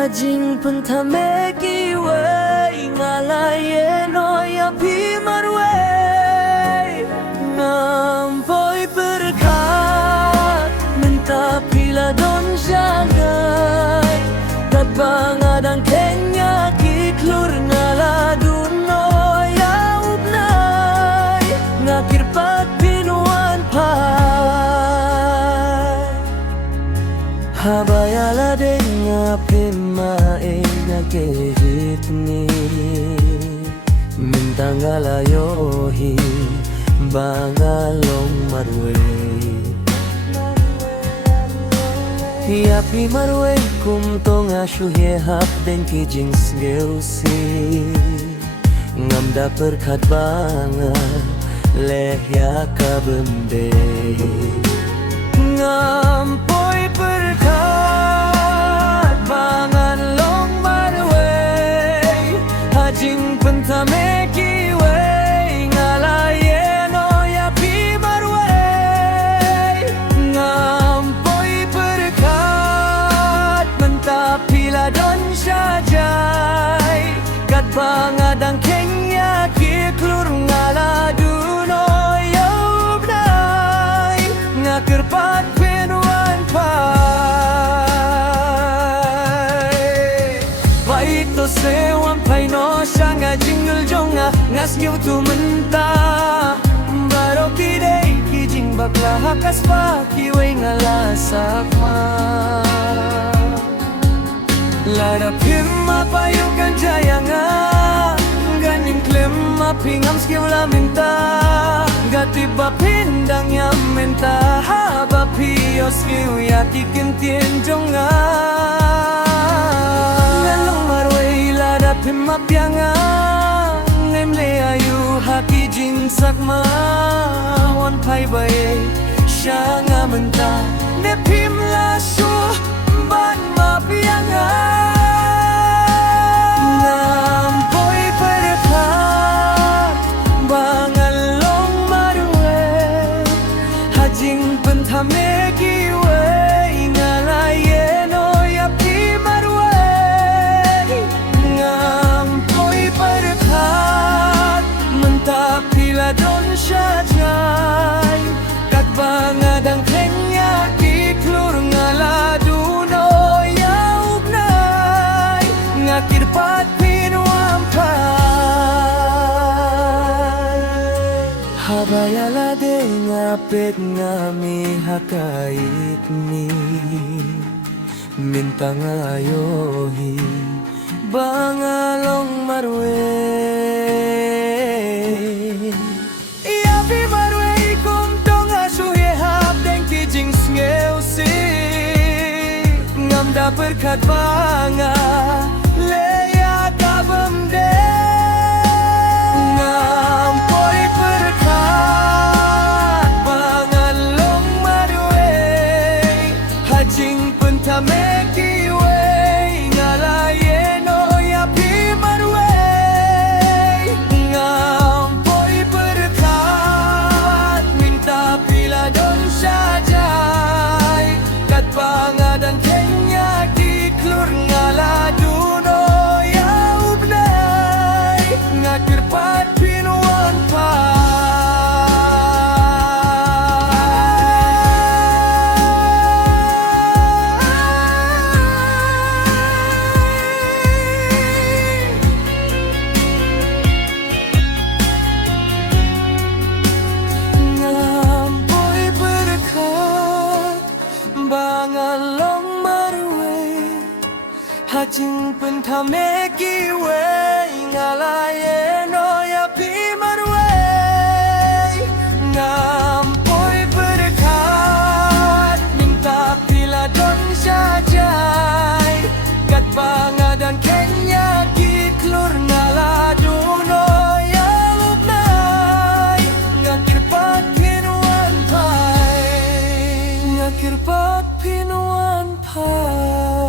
Hajing pentameki we ngalaye no ya pimarwe Nampoy berkat minta pila don jangai Tapangadang kenya kiklur ngaladun no ya ubnay Ngakir pinuan pai Habayala denga pemae ngakehit ni Mintangalayohi bangalong marwe Yapi marwe kumtong asyuhe hap den kijing sngeusi Ngamda perkat banga lehya kabembe Ngampoy perkat bangan long marwe Hajing pentameki we ngalaye no yapi marwe Ngampoy perkat mentapila don syajai Kat bangadang kenya kiklur ngaladuno yaubnai Ngakirpat pinuan pai Baito sewan pai no syanga jingle jonga Ngas nyu tu menta Baro kidei kijing bakla hakas pa Kiwe ngalasak ma Lada pima payukan jayanga Ganing klema pingam skiula minta Gatiba pindang yang minta Haba pios skiu ya kikintien jonga Ngalong marway lada pima pianga Ngemle ayu haki jinsak ma Wan pai baye syanga minta Ne pim la su ban ma pianga Nampoy perkat bangalong marwe Hajing pentameki we ngalaye no yapi marwe Nampoy perkat mentapila don syajai Kat bangadang kenya kiklur ngaladuno yaubnai Ngakir pat pinuan pai Habayala de ngapet ngami hakait ni Mintang ayohi bangalong marwe Iapi marwe kumtong asuhe hap den kijing sngeusi Ngamda perkat banga leya kabemde Ngampoy perkat bangalong marwe Hajing pentameki we ngalaye no yapi marwe Ngampoy perkat minta pila don syajai Kat bangadang kenya kiklur ngaladuno yaubnai Ngakir pat pinuan Ngampoy perkat bangalong marwe Hajing pentameki we ngalaye no yapi marwe Ngampoy perkat minta pila don syajai Kat bangadang kenya kiklur ngaladuno yaubnai Ngakir pat pinuan pai Ngakir pat pinuan pai